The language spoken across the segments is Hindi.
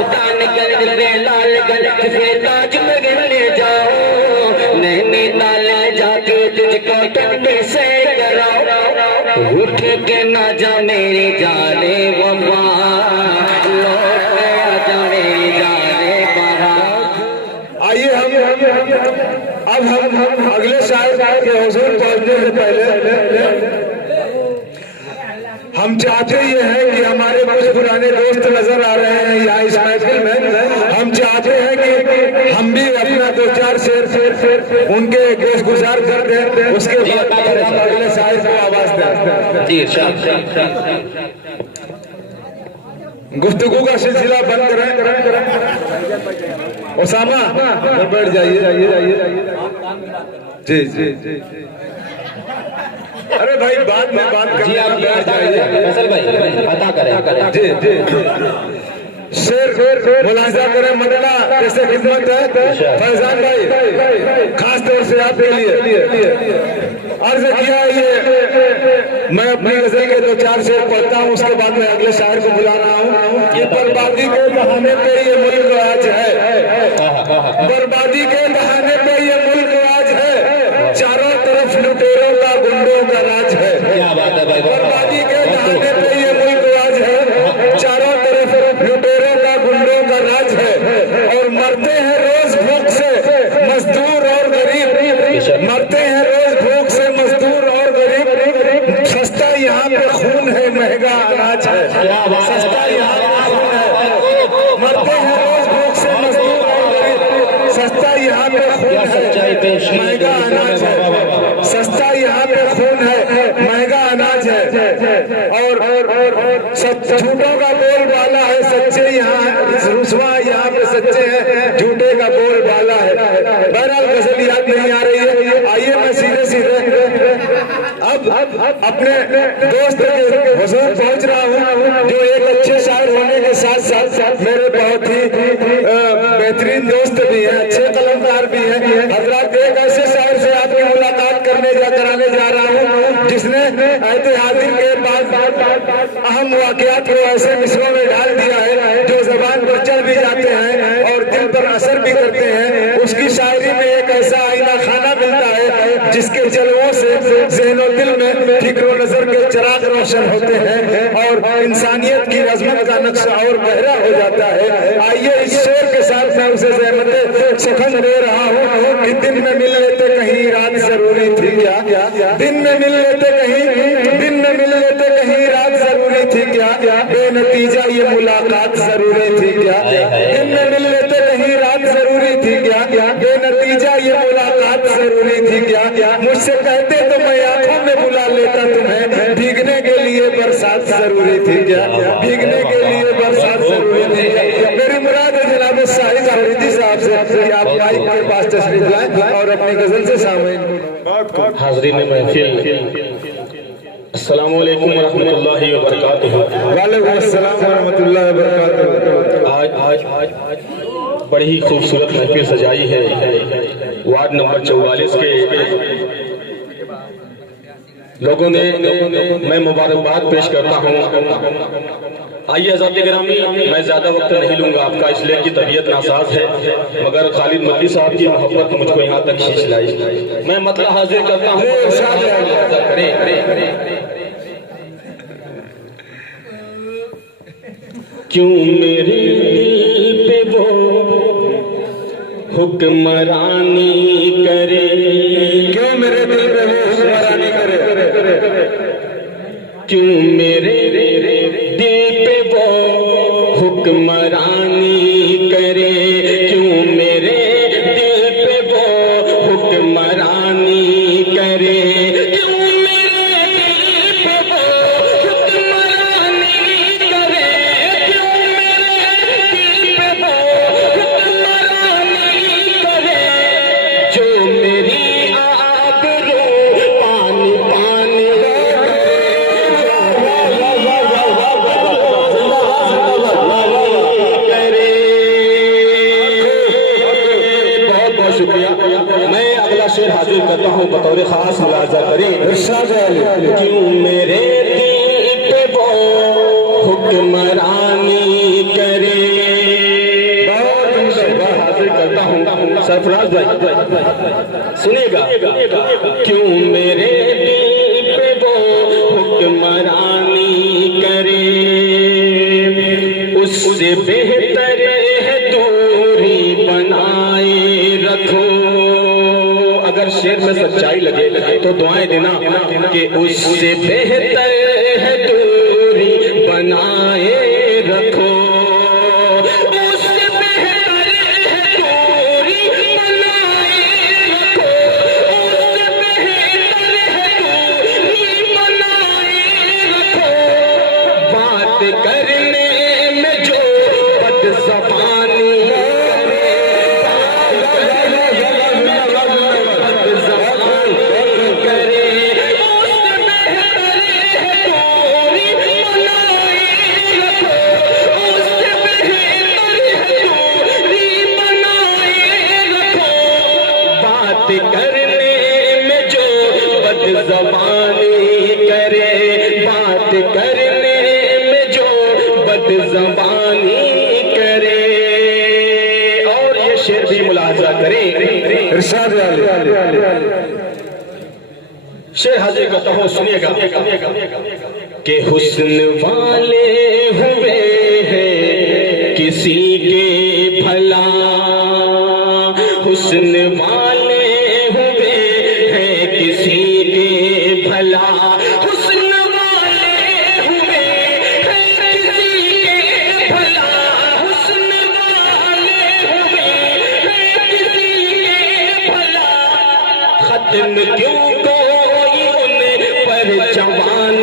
कप्तान गंज पे लाल गंज से ताज महल ले जाओ, नैनीताल जाके तुझको ठंडे से कराओ, उठ के ना जा मेरी जाने वफा, लौट के आ जा मेरी जाने बारात। आइए हम अगले शायर के हुजूर पहुंचने से पहले हम चाहते ये हैं कि हमारे कुछ पुराने दोस्त नजर आ रहे हैं यहाँ इस महफिल में। हम चाहते हैं कि हम भी अपना दो चार शेर उनके गोश गुजार कर दें, उसके बाद हम अगले शायर को आवाज दें। जी गुफ्तगू का सिलसिला बंद करें। उसामा बैठ जाइए। जी अरे भाई बाद में बात जी आप बैठ जाइए फैसल भाई, पता करें। जी शेर मुलाजा करें, मरला जैसे खिदमत है फैजान भाई, खास तौर से आपके लिए अर्ज किया। ये मैं अपनी गजल के दो चार शेर पढ़ता हूँ, उसके बाद मैं अगले शायर को बुला रहा हूँ। ये बर्बादी के बहाने पे ये मुल्क आज है, बर्बादी के बहाने पे ये मुल्क आज है, चारों तरफ लुटेरों का गुंडों का राज है। क्या बात है भाई, बर्बादी के बहाने पे ये मुल्क आज है, चारों तरफ लुटेरों का गुंडों का राज है, और मरते हैं रोज भूख से मजदूर और गरीब, मरते हैं रोज भूख से मजदूर और गरीब, सस्ता यहाँ पे खून है महंगा अनाज है, सस्ता यहाँ पे खून है, मरते हैं रोज भूख से मजदूर और गरीब, सस्ता यहाँ पे खून है महंगा अनाज है, सस्ता यहाँ पे खून है महंगा अनाज है, और झूठों का बोल बाला है, सच्चे यहाँ रुसवा यहाँ पे सच्चे हैं, झूठे का बोल बाला है। बहरहाल गजल याद नहीं आ रही है, आइए मैं सीधे अब अपने दोस्त के हुजूर पहुंच रहा हूँ, जो एक अच्छे शायर होने के साथ साथ मेरे बहुत ही बेहतरीन दोस्त भी हैं, अच्छे कलमकार भी हैं। हजरात एक ऐसे शायर से आपकी मुलाकात कराने जा रहा हूँ जिसने ऐतिहासिक के बाद अहम वाकयात को ऐसे मिसरों में डाल दिया है जो जबान पर चढ़ भी जाते हैं और दिल पर असर भी करते हैं। उसकी शायरी में एक ऐसा आईना खाना मिलता है जिसके जलवों से ज़हन और दिल में फिक्र नजर के चिराग रोशन होते हैं और इंसानियत की अजमत का नक्शा और गहरा हो जाता है। आइए इस शेर के साथ मैं उसे ज़हमत सखन दे रहा हूँ कि दिन में मिल लेते कहीं रात जरूरी थी क्या, दिन में मिल लेते कहीं रात जरूरी थी क्या, बेनतीजा ये मुलाकात जरूरी थी क्या, दिन में मिल लेते कहीं रात जरूरी थी क्या, बेनतीजा ये मुलाकात जरूरी थी क्या, मुझसे कहते तो मैं आंखों में बुला लेता तुम्हें, भीगने के लिए बरसात जरूरी थी क्या, भीगने के लिए बरसात जरूरी थी क्या। मेरी मुराद है जनाब शाहिद अफरीदी साहब से कि आप माइक के पास तशरीफ लाएं और अपनी गजल से सामईन हाज़रीन महफिल, अस्सलामु अलैकुम वरहमतुल्लाहि वबरकातुहू। वालेकुम अस्सलाम वरहमतुल्लाहि वबरकातुहू। आज बड़ी ही खूबसूरत महफिल सजाई है वार्ड नंबर 44 के लोगों ने। मैं मुबारकबाद पेश करता हूँ। आइए हज़रात गिरामी, मैं ज्यादा वक्त नहीं लूंगा आपका, इसलिए कि तबीयत नासाज है, मगर खालिद मदनी साहब की मोहब्बत मुझको यहाँ तक खींच लाई। मैं मतलब हाजिर करता हूँ। क्यों मेरे दिल पे वो हुक्मरानी करे, क्यों मेरे दिल पे वो हुक्मरानी करे, क्यों मेरे दिल पे वो हुक्मरानी करे, क्यों मेरे दिल पे वो हुक्मरानी करे, क्यों मेरे दिल पे वो हुक्मरानी करे, क्यों मेरे दिल पे वो हुक्मरानी करे, जो मेरी आबरू पानी पानी मैं अगला शेर हाजिर करता हूँ बतौर खास मुलाजा करें। क्यों मेरे दिल पे वो हुक्मरानी करे, सरफराज भाई सुनिएगा। क्यों मेरे दिल पे वो हुक्मरानी करे, उससे बेहतर है दूरी बनाए रखो। अगर शेर में सच्चाई लगे तो दुआएं देना कि उससे बेहतर है दूरी बनाए रखो। शेर हाजिर करता हूँ, सुनिएगा कि हुस्न वाले हुए हैं किसी के भला, हुस्न वाले हुए हैं किसी के भला, हुस्न वाले हुए हैं किसी के भला, हुस्न वाले हुए हैं किसी के भला। खत्म क्यों जवान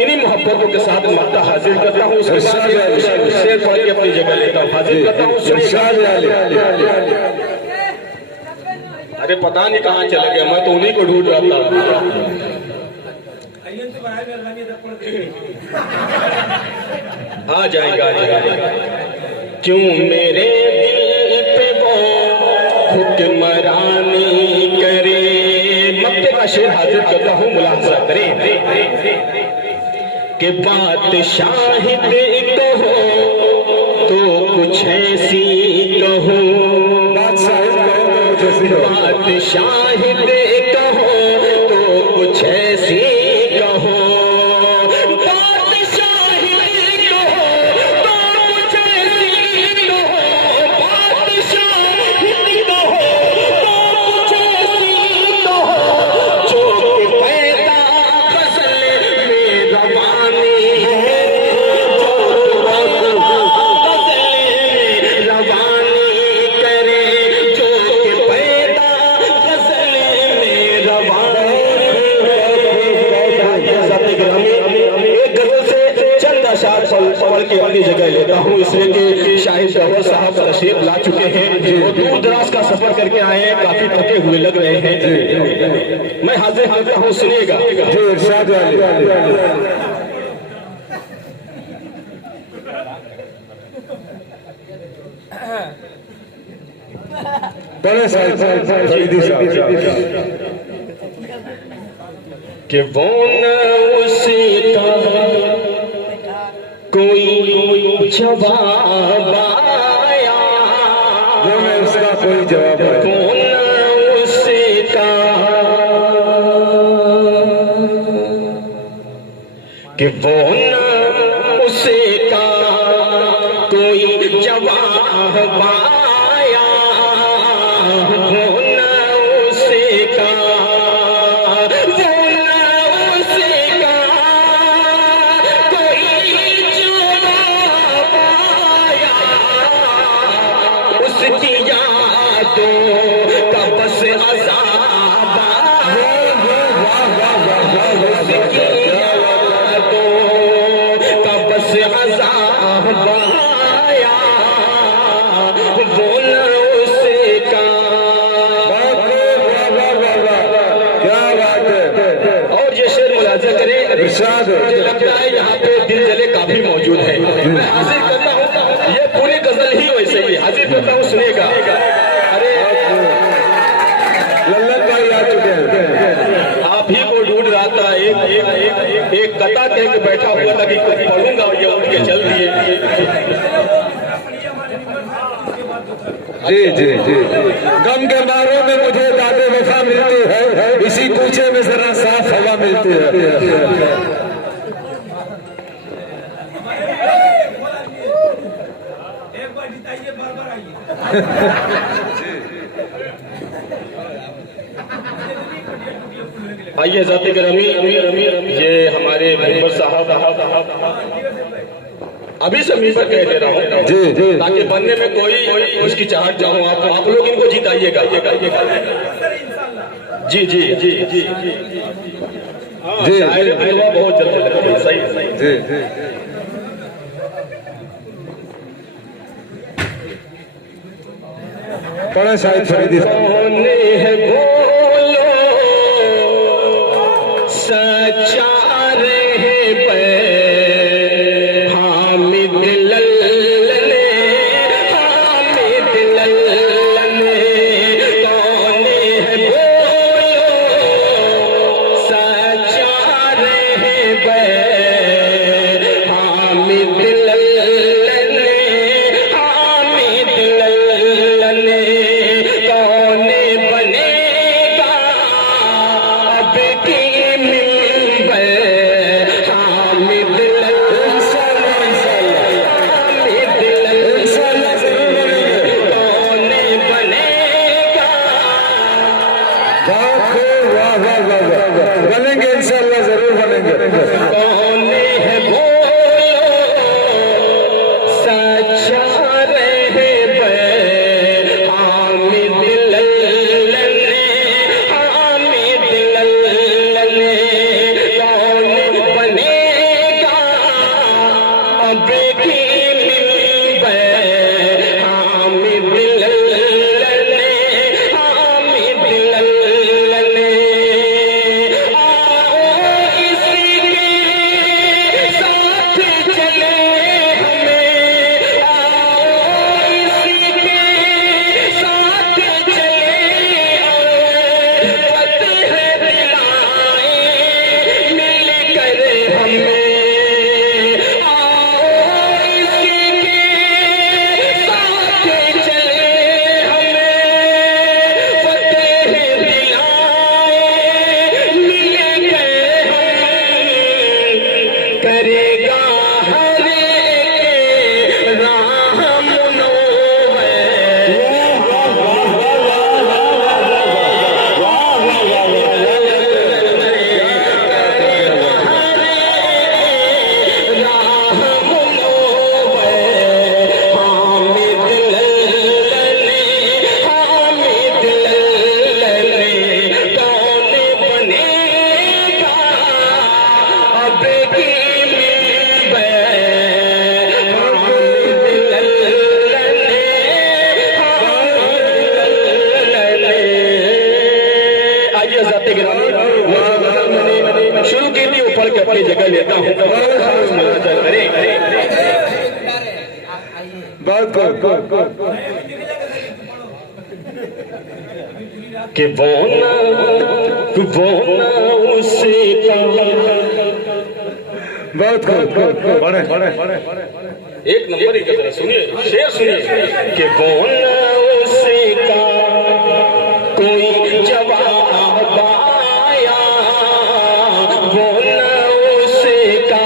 इन्हीं मोहब्बतों के साथ माता हाजिर करता हूँ, उसके शेर पढ़ के अपनी जगह लेता हूँ, हाजिर करता हूँ। अरे पता नहीं कहाँ चले गए, मैं तो उन्हीं को ढूंढ रहा था। आ जाएगा, आ जाएगा। क्यों मेरे दिल पे वो हुक्मरानी करे। मक्के का शेर हाजिर करता हूँ, मुलाहिजा करें कि बादशाहिद कहो तो कुछ ऐसी कहो, बादशाहिद कहो तो कुछ ऐसी कहो, बादशाहिद कहो तो कुछ ऐसी कहो, बादशाहिद कहो तो कुछ ऐसी कहो, जो कि पैदा गज़ल में रवानी है, जो गज़ल में रवानी करे, जो कि पैदा गज़ल में रवानी। एक गज़ल से चंद अशार पढ़ के अपनी जगह लेता हूँ, इसलिए कि शाहिद जवाहर साहब तशरीफ ला चुके हैं और दूर दराज का सफर करके आए हैं, काफी थके हुए लग रहे हैं। मैं हाजिर करता हूँ, सुनिएगा। कि वो न उसका कोई जवाब आया, उसका कोई जवाब वो न उसका कि वो न उसका कोई जवाब आया, वो न उसका उसकी यादों का बस अज़ाब, उसकी यादों का बस अज़ाब आया, वो न उसका। क्या बात है। और ये शेर मुलाज़ा करें, मुझे लगता है यहाँ पे दिल जले काफी मौजूद है। मैं हाजिर करता हूँ, ये पूरी गजल ही वैसे ही हाजिर करता हूँ, सुनिएगा। जी जी जी गम के मारों में मुझे दादे वफा मिलती है, इसी कूचे में जरा साफ हवा मिलती है। आइए ज़ाते गिरामी, ये हमारे मेंबर साहब अभी से मैं कह दे रहा हूँ जी जी ताकि बनने में कोई उसकी चाहत जाऊँ। आप लोग इनको जिताइएगा। जी जी जी जी जी शायरी फिल्मा बहुत जल्द लगती है। सही सही जी जी पढ़े शायद फरीदी कौन है बोलो सच्चा रहे पे हामिद लल्लने, हामिद लल्लने। कौन है बोलो सच्चा रहे पे हामिद लल्लने, हामिद लल्लने। कौन बनेगा अब की मिंबर हामिद लल्लने, हामिद लल्लने। कौन बनेगा वाह वाह वाह वाह बनेंगे, इंशाल्लाह जरूर बनेंगे। कौन है बोलो सच्चा रहे बे हामिद लल्लने, हामिद लल्लने। कौन बनेगा अब की मिंबर हामिद लल्लने, हामिद लल्लने। आओ इसी के साथ चले हमें, आओ इसी के साथ चले फतेह दिलाए मिलकर हमें। आओ इसी के साथ चले हमें फतेह दिलाए मिलकर हम। करेगा हर एक राह आइए ज़ाते गिरामी, मैंने शुरू की थी ऊपर के अपनी जगह लेता हूँ। बहुत कि वो ना उसे बहुत बड़े एक नंबर ही गजल है। सुनिए शेर सुनिए कि वो ना उसे का कोई जवाब आया, वो ना उसे का,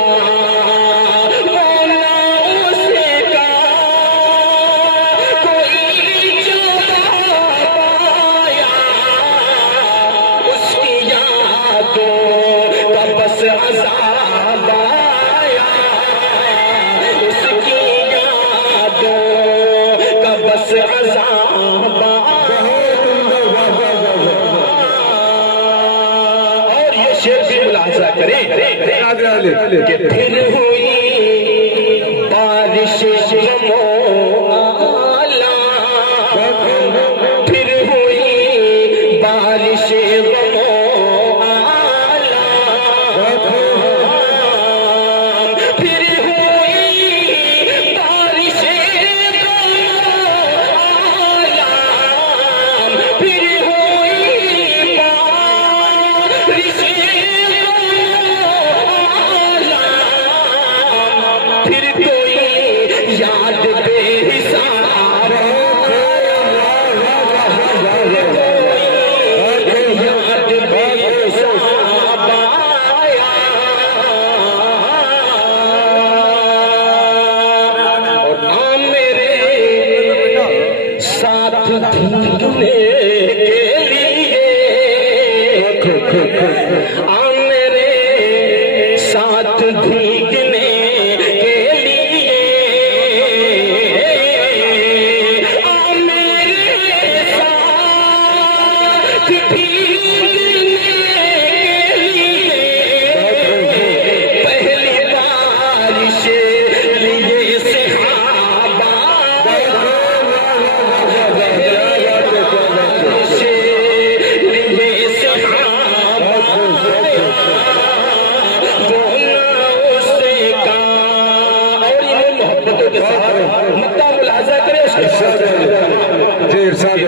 वो ना उसे का कोई जवाब आया। उसकी यादों का बस अज़ाब आया, उसकी यादों का बस अज़ाब आया। और ये शेर भी मुलाहजा करें कि फिर हुई बारिश गमो आला, फिर हुई बारिश गमो आला, फिर हुई बारिश गमो आला, फिर हुई बारिश गमो आला। फिर कोई याद पे मोहब्बतों के साथ मक्ता मुलाजा करे उसके जी इरशाद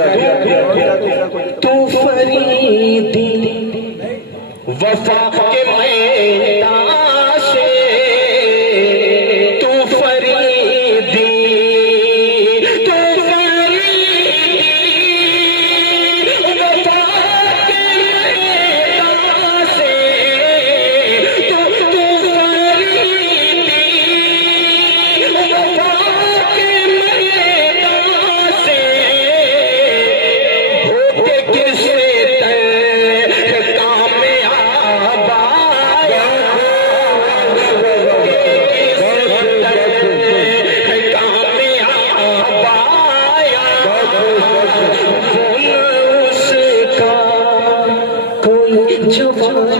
तू फरीदी वफा के मैदान से तू फरीदी वफा के मैदान से तू फरीदी वफा के मैदान से होके किसने उसका कोई जवाब